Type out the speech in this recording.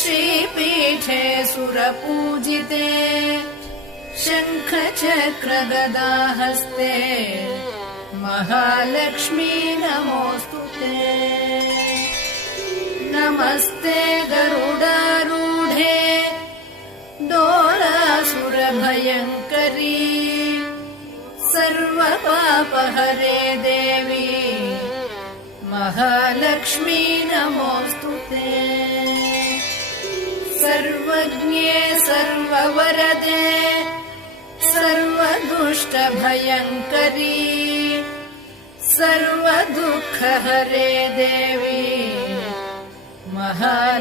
श्रीपीठे सुरपूजिते शङ्खचक्रगदाहस्ते महालक्ष्मी नमोऽस्तुते। नमस्ते गरुडारूढे डोलासुरभयङ्करी सर्वपापहरे देवी महालक्ष्मी नमोऽस्तुते। सर्वज्ञे सर्ववरदे सर्वदुष्टभयङ्करी सर्वदुःखहरे देवी महालक्ष्मी